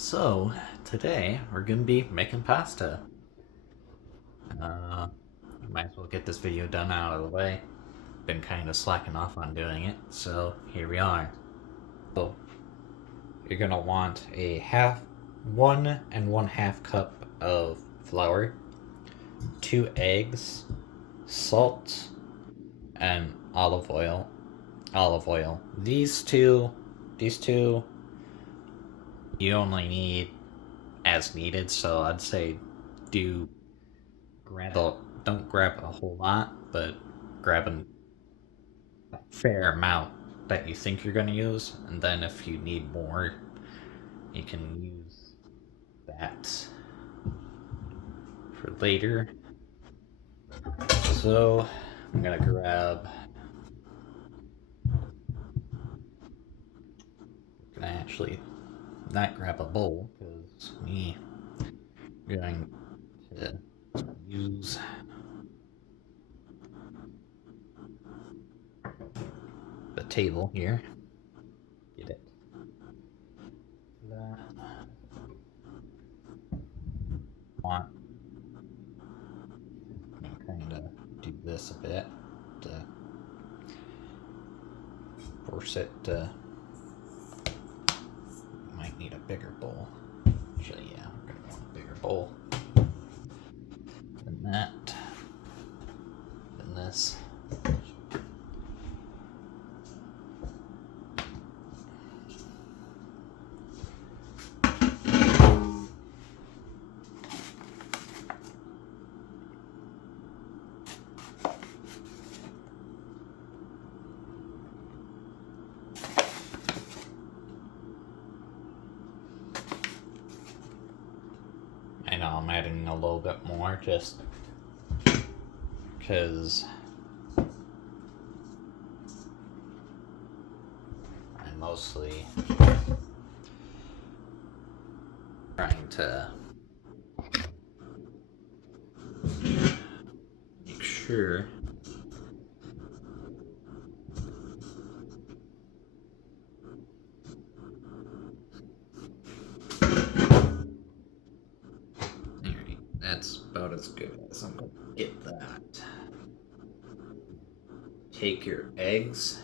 So, today we're gonna be making pasta. Uh, Might as well get this video done out of the way. Been kind of slacking off on doing it, so here we are. So, you're gonna want a 1 and 1/2 cup of flour, 2 eggs, salt, and olive oil. These two, you only need as needed. So I'd say do grab a don't grab a whole lot, but grab a fair amount that you think you're going to use, and then if you need more, you can use that for later. So I'm gonna actually not grab a bowl because we are going to use the table here. Get it. That. Want kind of do this a bit to force it to. Might need a bigger bowl. Actually, yeah, I'm gonna want a bigger bowl than that. Than this. I know I'm adding a little bit more just because I'm mostly trying to make sure that's about as good as I'm gonna get that. Take your eggs,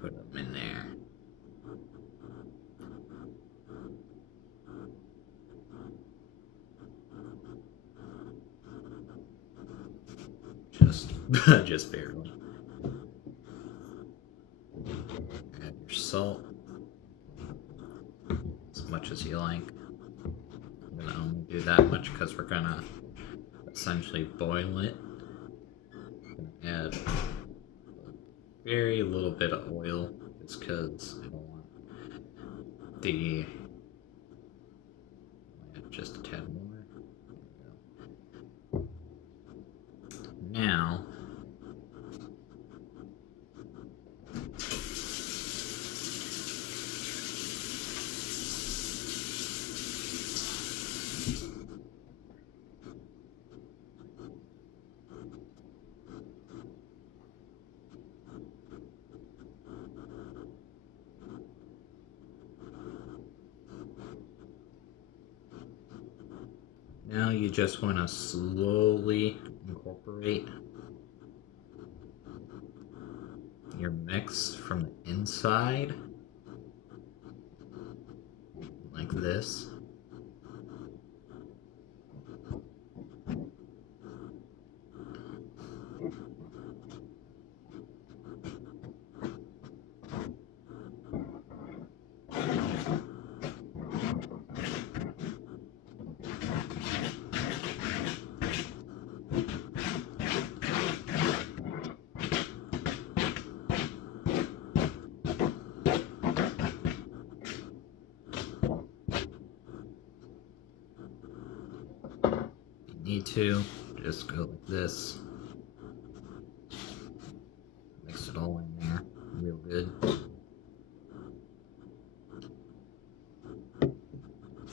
put them in there. Just barely. Add your salt as much as you like. I'm gonna only do that much because we're gonna essentially boil it. Add very little bit of oil just because I don't want the just a tad more. Now Now you just want to slowly incorporate your mix from the inside, like this. Need to just go like this, mix it all in there real good.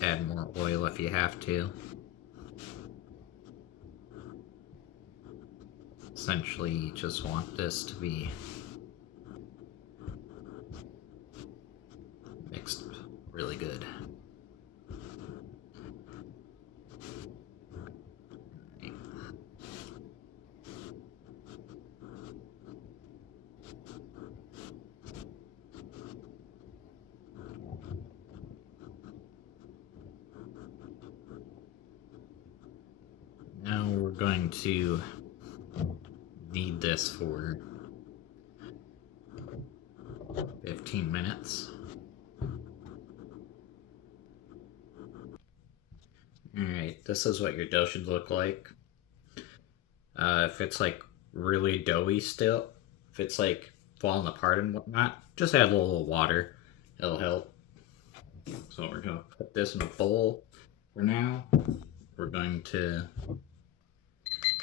Add more oil if you have to. Essentially, you just want this to be really good. Now we're going to knead this for 15 minutes. Alright, this is what your dough should look like. If it's like really doughy still, if it's like falling apart and whatnot, just add a little water. It'll help. So we're gonna put this in a bowl for now. We're going to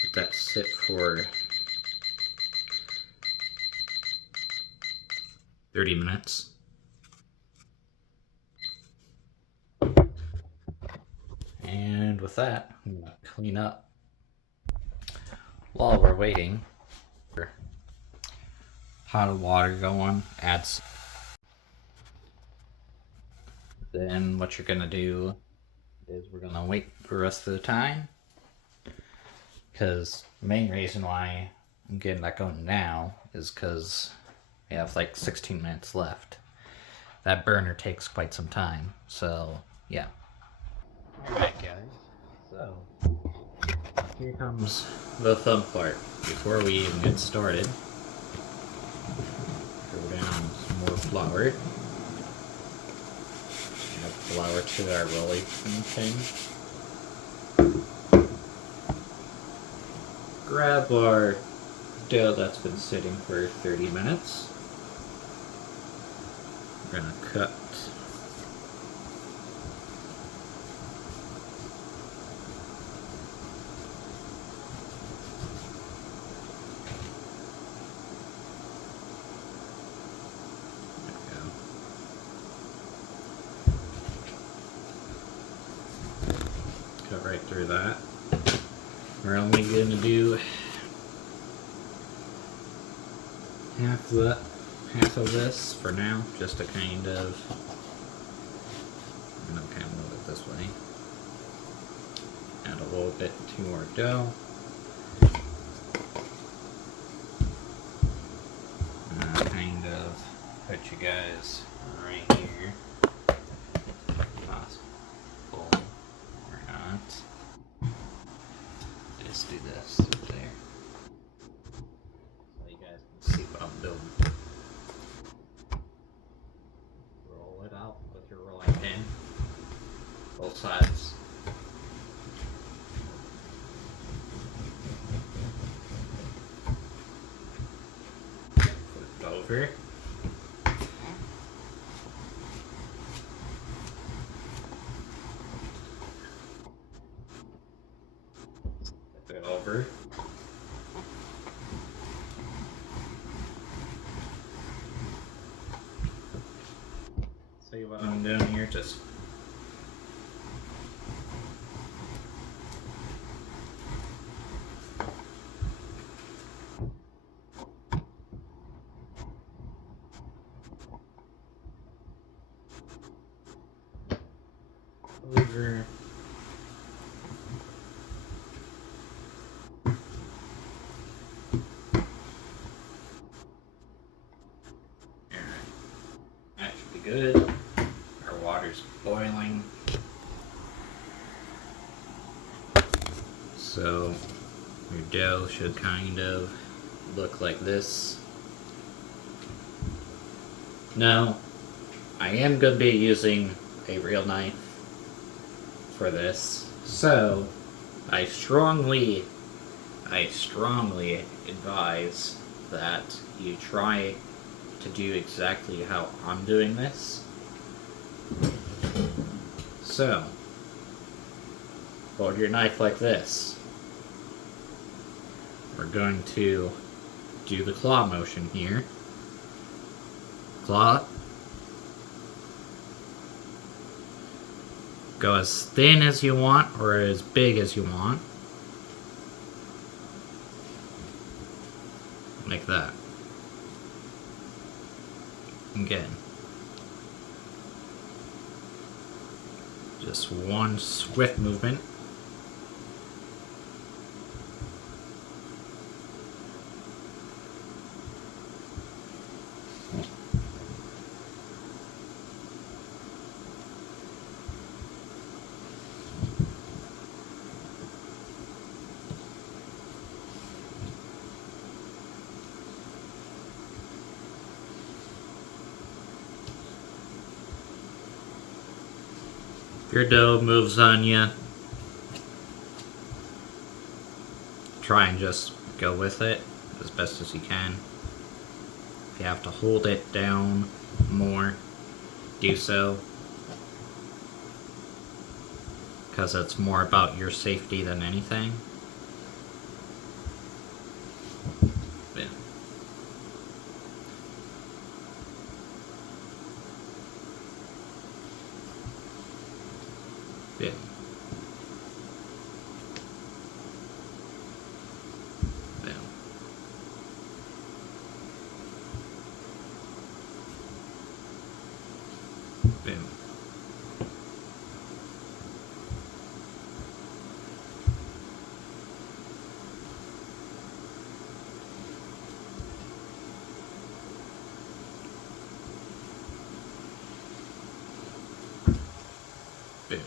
let that sit for 30 minutes. And with that, I'm gonna clean up. While we're waiting, hot water going, adds. Then what you're gonna do is we're gonna wait the rest of the time, because the main reason why I'm getting that going now is because we have like 16 minutes left. That burner takes quite some time, so yeah. Alright guys, so here comes the fun part. Before we even get started, throw down some more flour. Add flour to our rolling thing. Grab our dough that's been sitting for 30 minutes. We're gonna cut right through that. We're only going to do half of this for now, just to kind of move it this way. Add a little bit to our dough. Kind of put you guys right here. Possible or not. Just do this there. So you guys can see what I'm doing. Roll it out with your rolling pin. Both sides. Flip it over. Flip it over. See what I'm doing here? Just over. That should be good. Our water's boiling. So your dough should kind of look like this. Now, I am going to be using a real knife for this, so I strongly advise that you try to do exactly how I'm doing this. So, hold your knife like this. We're going to do the claw motion here. Claw. Go as thin as you want or as big as you want. Like that. Again. Just one swift movement. If your doe moves on you, try and just go with it as best as you can. If you have to hold it down more, do so. Because it's more about your safety than anything. Boom. Boom. Boom. Boom. Boom.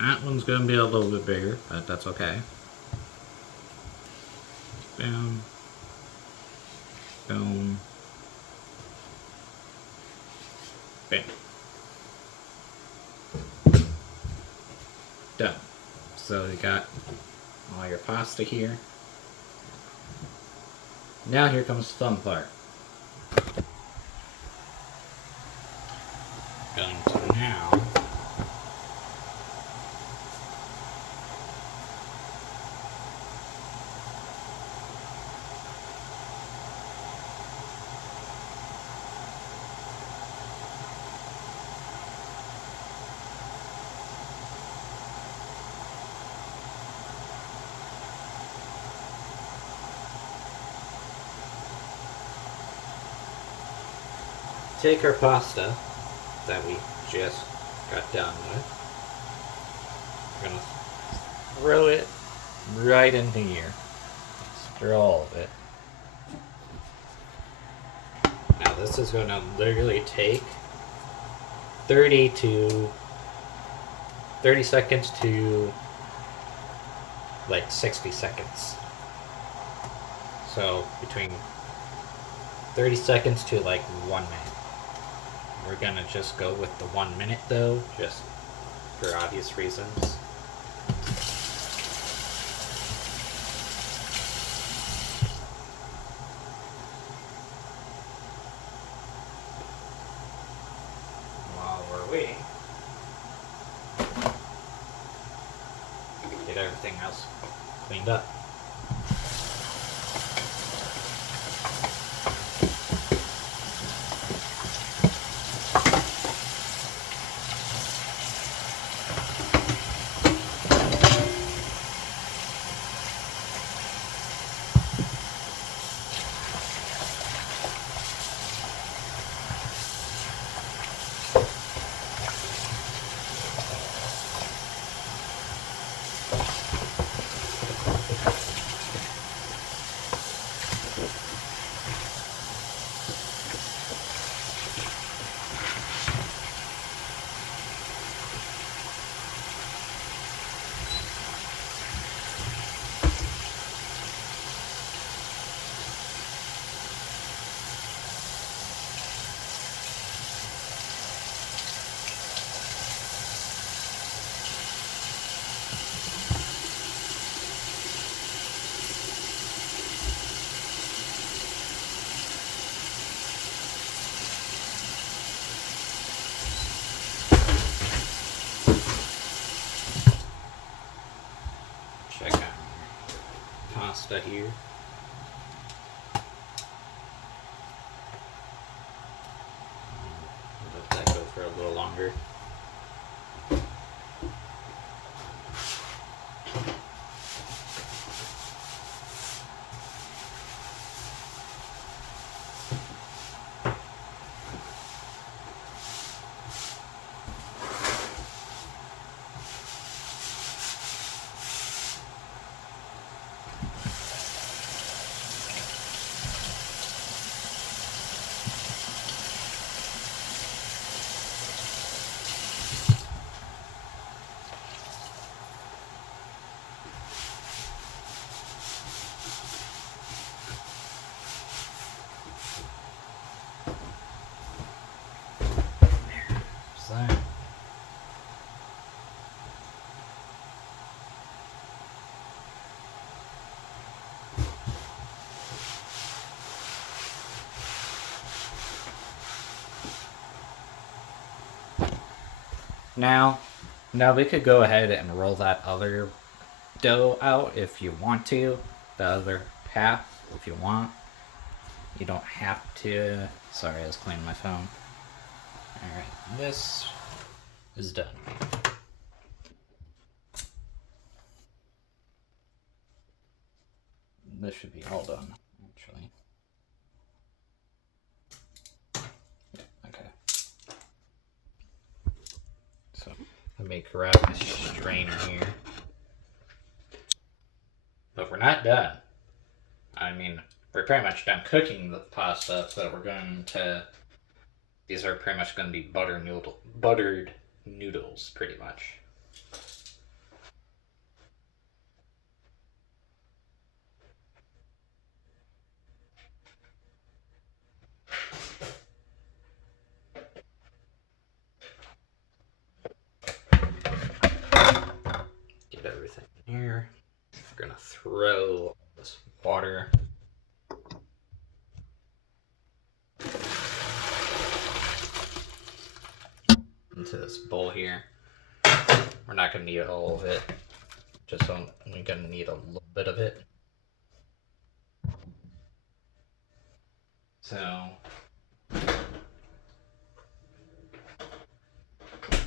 That one's going to be a little bit bigger, but that's okay. Boom. Boom. Bam. Done. So you got all your pasta here. Now here comes the fun part. Going to now take our pasta that we just got done with. We're gonna throw it right into here. Stir all of it. Now this is gonna literally take 30 seconds to like 60 seconds. So between 30 seconds to like 1 minute. We're gonna just go with the 1 minute though, just for obvious reasons. While we're waiting, get everything else cleaned up. Check out pasta here. Let that go for a little longer. Now, we could go ahead and roll that other dough out if you want to. The other half, if you want. You don't have to. Sorry, I was cleaning my phone. Alright, this is done. This should be all done, actually. Yeah, okay. So, let me grab my strainer here. But we're not done. I mean, we're pretty much done cooking the pasta, but we're going to. These are pretty much going to be buttered noodles, pretty much. Get everything in here. We're gonna throw this water into this bowl here. We're not gonna need all of it. We're gonna need a little bit of it. So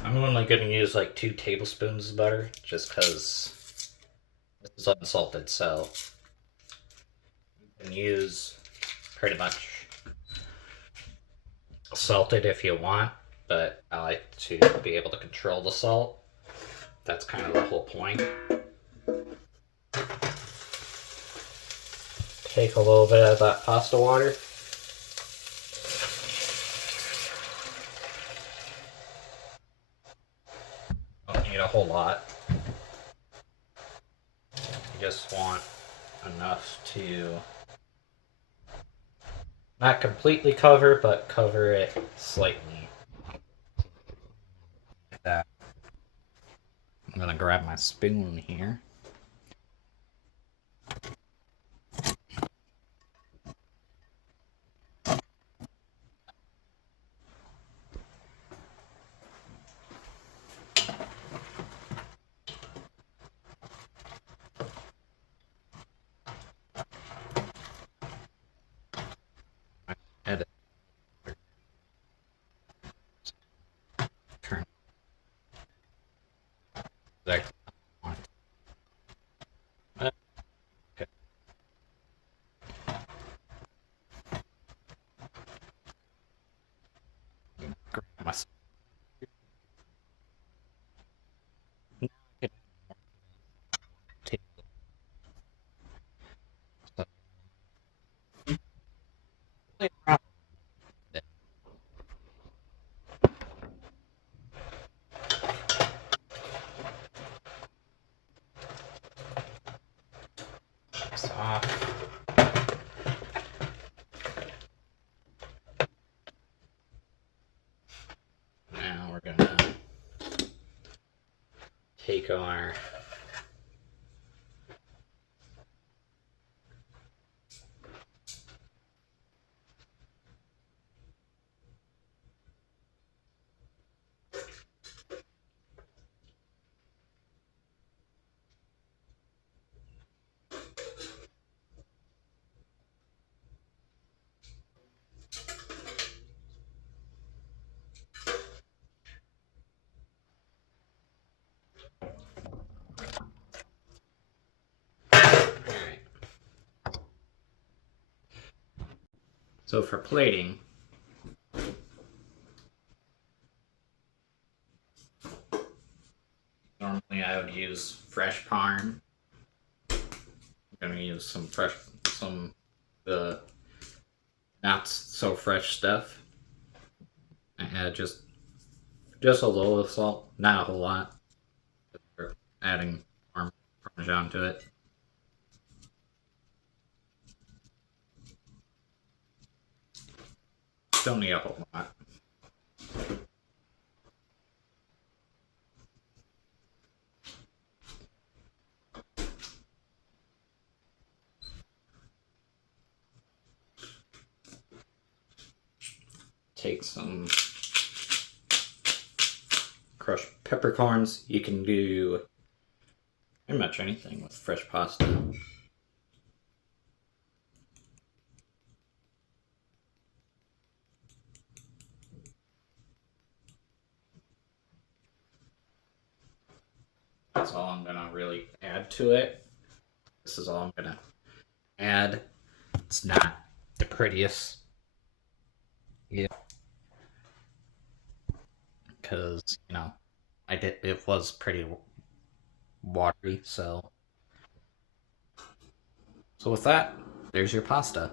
I'm only gonna use like 2 tablespoons of butter, just because this is unsalted. So you can use pretty much salted if you want, but I like to be able to control the salt. That's kind of the whole point. Take a little bit of that pasta water. Don't need a whole lot. You just want enough to not completely cover, but cover it slightly. Like that. I'm gonna grab my spoon here. Edit. Turn. Exactly. Okay. Grab my off. Now we're gonna take our Alright. So for plating, normally I would use fresh parm. I'm gonna use some the not so fresh stuff. I add just a little of salt, not a whole lot. We're adding Parmesan to it. Don't need a whole lot. Take some crushed peppercorns. You can do pretty much anything with fresh pasta. That's all I'm gonna really add to it. This is all I'm gonna add. It's not the prettiest. Yeah. Because, it was pretty watery, so with that, there's your pasta.